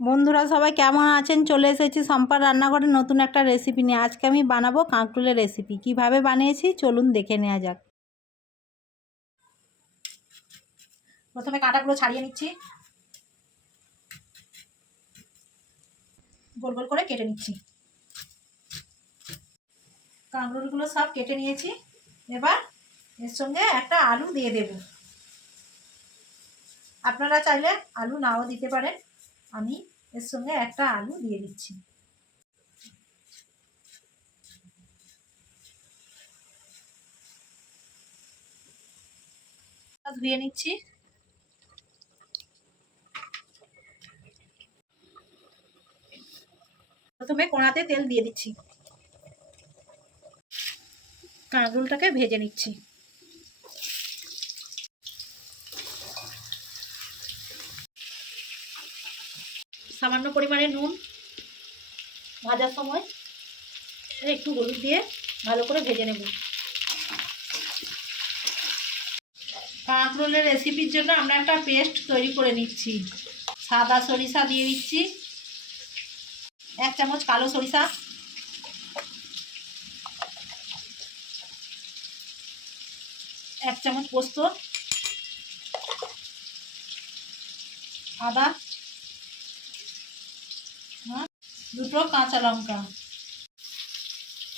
বন্ধুরা সবাই কেমন আছেন? চলে এসেছি সম্পার রান্নাঘরে নতুন একটা রেসিপি নিয়ে। আজকে আমি বানাবো কাঁকরুলের রেসিপি কীভাবে বানিয়েছি? চলুন দেখে নেওয়া যাক। প্রথমে কাঁটাগুলো ছাড়িয়ে নিচ্ছি। গোল গোল করে কেটে নিচ্ছি। কাঁকরুলগুলো সব কেটে নিয়েছি। এবার এর সঙ্গে একটা আলু দিয়ে দেব। আপনারা চাইলে আলু নাও দিতে পারেন। আমি এর সঙ্গে একটা আলু দিয়ে দিচ্ছি। ধুয়ে নিচ্ছি। প্রথমে কোড়াতে তেল দিয়ে দিচ্ছি। কাঁকরুলটাকে ভেজে নিচ্ছি। সামান্য পরিমাণে নুন ভাজার সময় একটু হলুদ দিয়ে ভালো করে ভেজে নেব। কাঁকরোলের রেসিপির জন্য আমরা একটা পেস্ট তৈরি করে নিচ্ছি। সাদা সরিষা দিয়ে দিচ্ছি। এক চামচ কালো সরিষা। এক চামচ পোস্ত। আদা। দুটো কাঁচা লঙ্কা।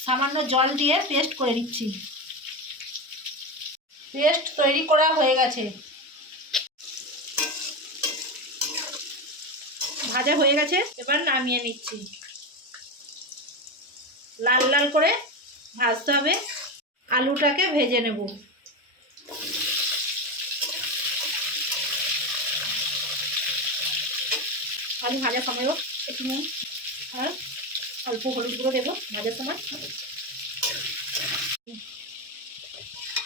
সামান্য জল দিয়ে পেস্ট করে নিচ্ছি। পেস্ট তৈরি করা হয়ে গেছে। ভাজা হয়ে গেছে, এবার নামিয়ে নিচ্ছি। লাল লাল করে ভাজতে হবে। আলুটাকে ভেজে নেব। আলু ভাজা সময়ও একটু নুন আর অল্প হলুদ গুঁড়ো দেবো, ভাজার সময়।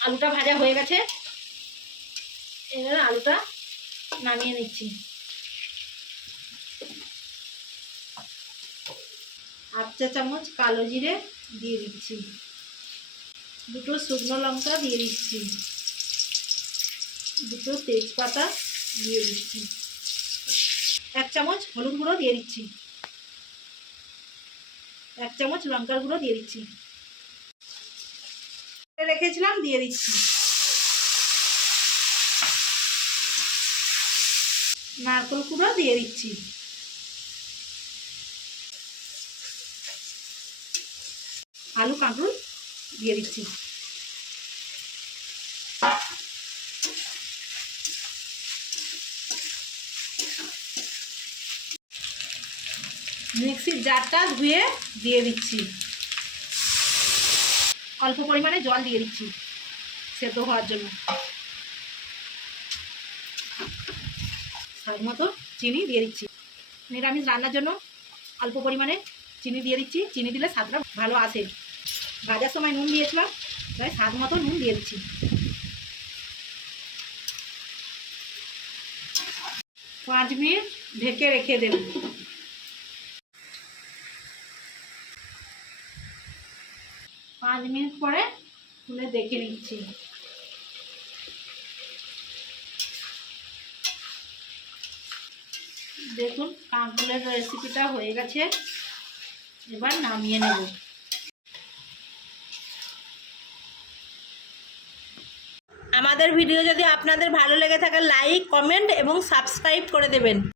আলুটা ভাজা হয়ে গেছে। এবার আলুটা নামিয়ে নিচ্ছি। হাফ চা চামচ কালো জিরে দিয়ে দিচ্ছি। দুটো শুকনো লঙ্কা দিয়ে দিচ্ছি। দুটো তেজপাতা দিয়ে দিচ্ছি। এক চামচ হলুদ গুঁড়ো দিয়ে দিচ্ছি। এক চামচ লঙ্কার গুঁড়ো দিয়ে দিচ্ছি। রেখেছিলাম, দিয়ে দিচ্ছি। নারকল কুড়ো দিয়ে দিচ্ছি। আলু কাঁকুর দিয়ে দিচ্ছি। মিক্সির জারটা ধুয়ে দিয়ে দিচ্ছি। অল্প পরিমাণে জল দিয়ে দিচ্ছি সেদ্ধ হওয়ার জন্য। স্বাদ মতো চিনি দিয়ে দিচ্ছি। নিরামিষ রান্নার জন্য অল্প পরিমাণে চিনি দিয়ে দিচ্ছি। চিনি দিলে স্বাদটা ভালো আসে। ভাজার সময় নুন দিয়েছিলাম, তাই স্বাদ মতো নুন দিয়ে দিচ্ছি। পাঁচ মিনিট ঢেকে রেখে দেব। পাঁচ মিনিট পরে খুলে দেখে নিচ্ছি। দেখুন, কাঁকরোলের রেসিপিটা হয়ে গেছে। এবার নামিয়ে নেব। আমাদের ভিডিও যদি আপনাদের ভালো লেগে থাকে লাইক কমেন্ট এবং সাবস্ক্রাইব করে দেবেন।